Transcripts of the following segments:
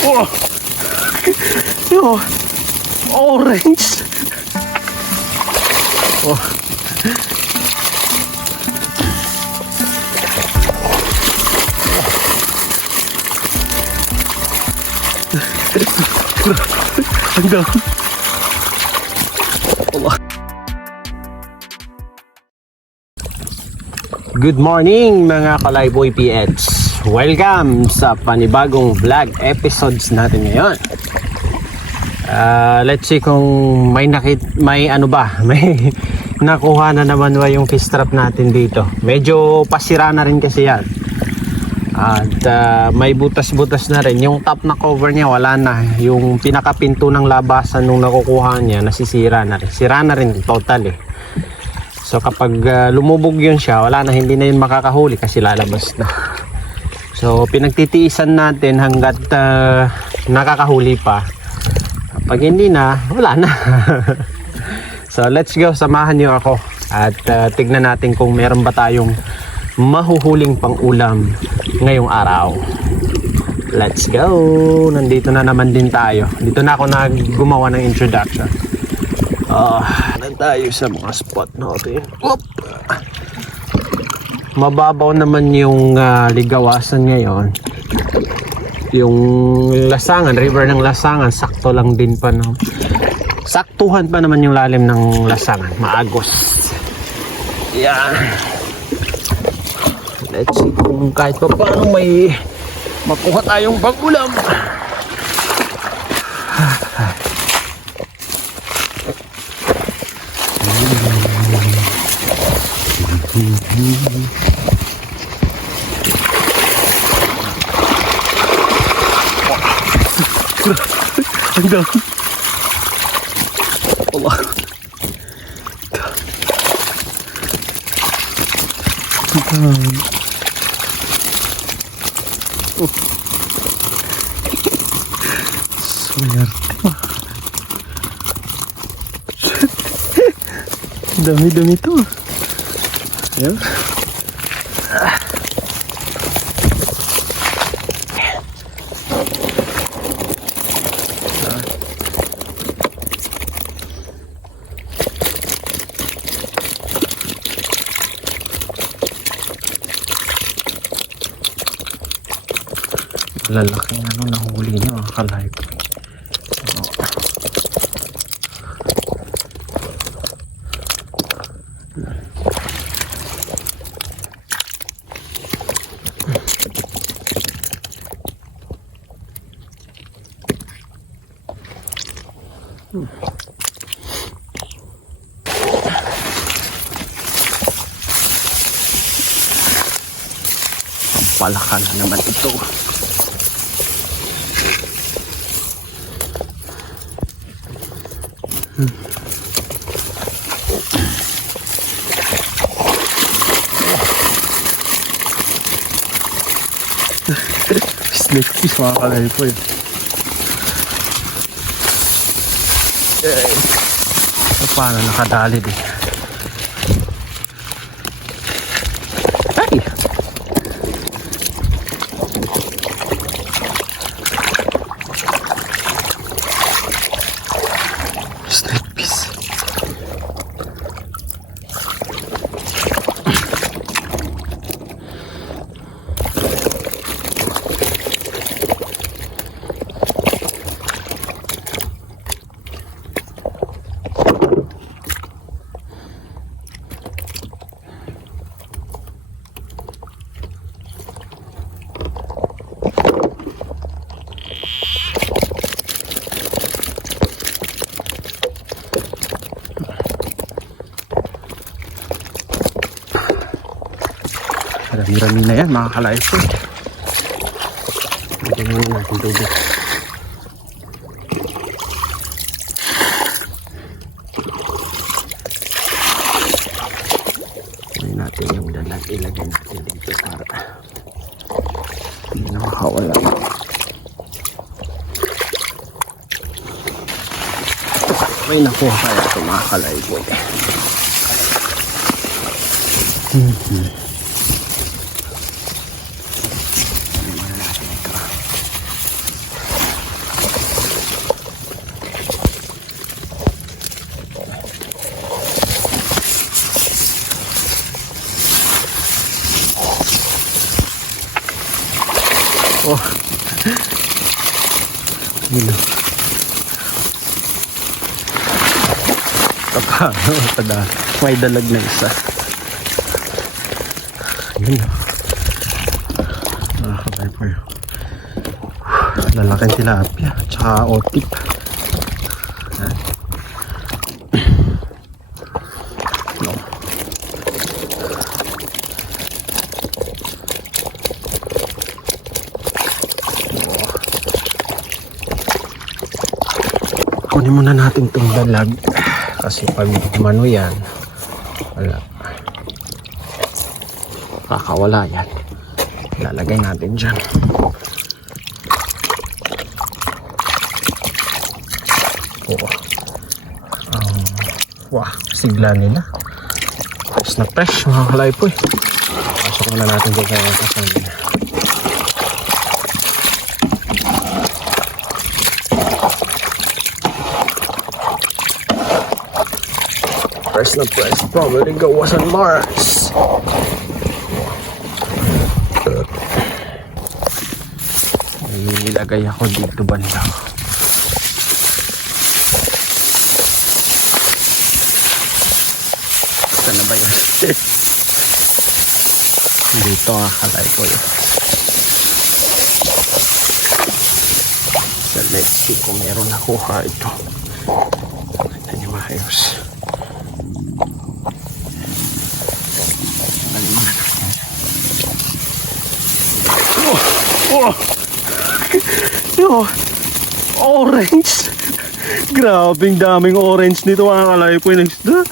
Oh! Yo! Orange! Oh! Ang dami. Good morning mga Kalayboy PH. Welcome sa panibagong vlog episodes natin ngayon. Let's see kung may nakuha na naman ba yung fish trap natin dito. Medyo pasira na rin kasi yan. At may butas-butas na rin. Yung top na cover niya wala na. Yung pinakapinto ng labasan nung nakukuha niya nasisira na rin. Sira na rin total eh. So kapag lumubog yun siya, wala na, hindi na yun makakahuli kasi lalabas na. So pinagtitiisan natin hanggat nakakahuli pa. Kapag hindi na, wala na. So let's go, samahan niyo ako at tignan natin kung meron ba tayong mahuhuling pang ulam ngayong araw. Let's go. Nandito na naman din tayo. Dito na ako gumawa ng introduction. Tayo sa mga spot natin. Oop! Mababaw naman yung ligawasan ngayon. Yung Lasangan, river ng Lasangan, sakto lang din pa no? Saktuhan pa naman yung lalim ng Lasangan. Maagos. Yan. Let's see kung kahit pa paano may makuha tayong pag-ulam. Ang dami. Allah. Swerte. Dami-dami to. Ayan. Lalaking nahuli niya mga Kalayboy. Pampalakan na naman ito. Snake fish mga Kalayboy. Paano nakadali din? Ay! Snake fish. Marami-rami na yan mga Kalayboy. Bigyan muna natin tubig. Kunin natin yung dalag, ilagay natin dito para hindi na makawala. May nakuha kaya ito mga Kalayboy. Oh. Yun. Tada, may dalag na isa. Yun. Nakakabay po yun. Lalaking tilapia. Tsaka otip. No. Kunin muna natin itong dalag. Kasi pag umano yan, wala. Kakawala yan. Lalagay natin dyan. Wow, sigla nila. Fresh na fresh, mga kalay po eh. Pasok na natin dyan kaya kasama. Fresh na fresh, probably gawas on Mars. May nilagay ako dito banda. Na ba yun? Dito ang kalay ko yun. So let's see kung meron nakuha ito. Ito niyo maayos. Oh! Oh! Orange! Grabing daming orange nito mga kalay ko yung isda.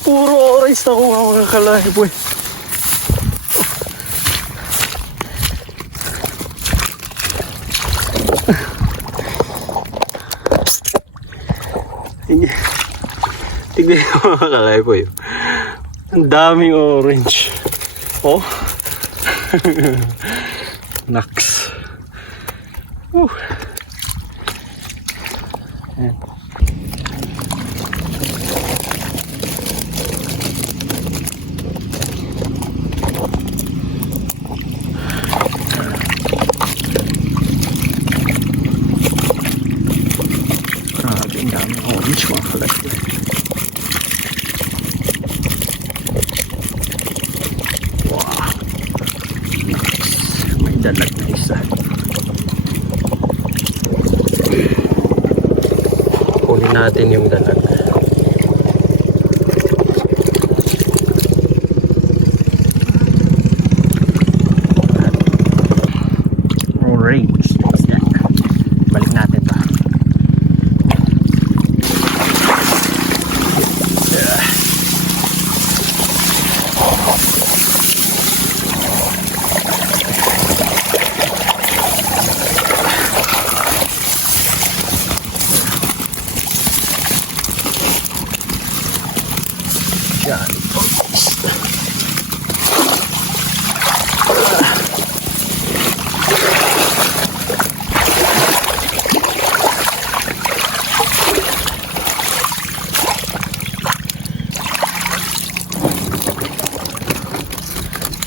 Puro orange na kung mga kalahib eh. Tignan yung mga kalahib eh. Ang daming orange. Oh. Naks. Ayan. Ang daming orange mga kalahib. Wow. May dalag na isa. Kunin natin yung dalag. Orange. Balik natin to. Yan.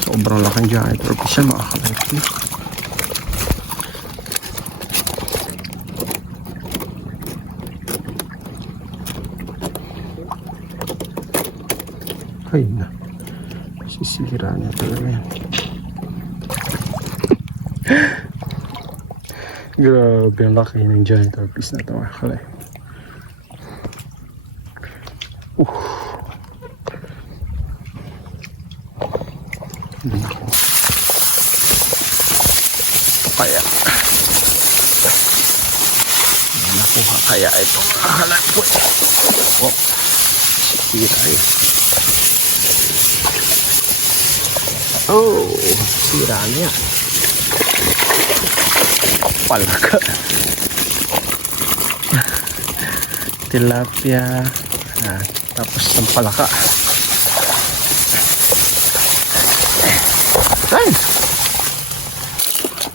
Sobrang laking giant orpis siya mga kalahib. Ay na, sisira na talaga yan. Grabe ang laki ng giant orpis na ito mga kalahib. Kaya nakuha kaya ito mga kalahib po. Oh, sira yun. Oh, sira niya. Palaka. Tilapia. Tapos ng palaka. Ay!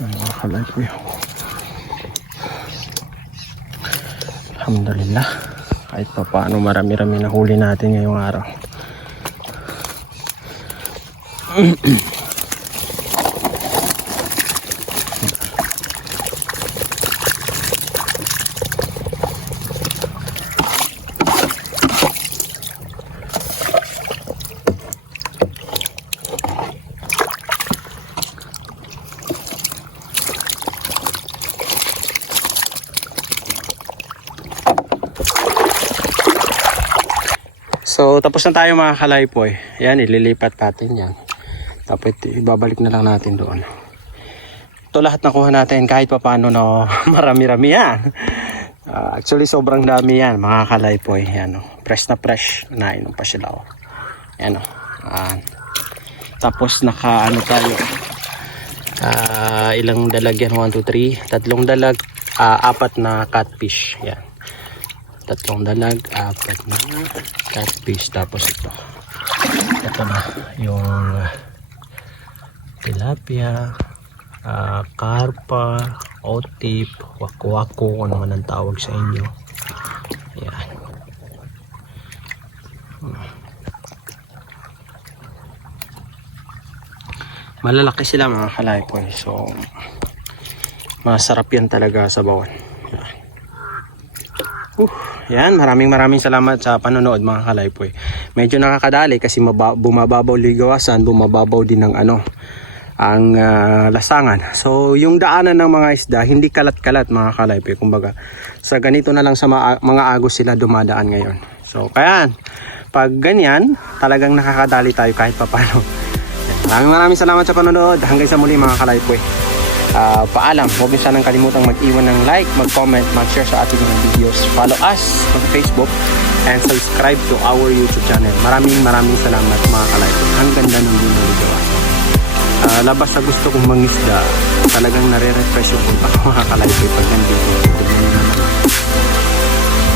Nakakalag ko yun. Alhamdulillah. kahit pa paano marami-rami na huli natin ngayong araw. So tapos na tayo mga kalaypoy. Yan, ililipat natin yan. Tapos ibabalik na lang natin doon. Ito lahat nakuha natin kahit pa paano na marami-rami yan. Actually sobrang dami yan mga kalaypoy. Yan, fresh na fresh. Nainom pa sila. Yan, tapos naka ano tayo. Ilang dalag yan? 1, 2, 3. Tatlong dalag. 4 na catfish. Yan. Tatlong dalag, 4 na catfish. Tapos ito na yung tilapia, karpa, otip, wako-wako, kung ano man ang tawag sa inyo. Yan. Malalaki sila mga kalaypoy, so masarap yan talaga sa bawan. Yan, maraming salamat sa panonood mga kalaypoy. Medyo nakakadali kasi bumababaw ligawasan, bumababaw din ng ang lasangan. So yung daanan ng mga isda hindi kalat-kalat mga kalaypoy. Kumbaga sa ganito na lang sa mga agos sila dumadaan ngayon. So kaya pag ganyan talagang nakakadali tayo kahit papano. Maraming salamat sa panonood. Hanggang sa muli mga kalaypoy. Paalam, huwag niyo sanang kalimutang mag-iwan ng like, mag-comment, mag-share sa ating mga videos. Follow us on Facebook and subscribe to our YouTube channel. Maraming salamat mga kalaypoy. Ang ganda ng ginagawa. Labas sa gusto kong mangisda, talagang nare-refresh yung punta ko mga kalaypoy pag nandito.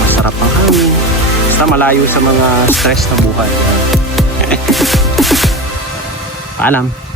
Masarap ang hangin. Basta malayo sa mga stress na buhay. Paalam.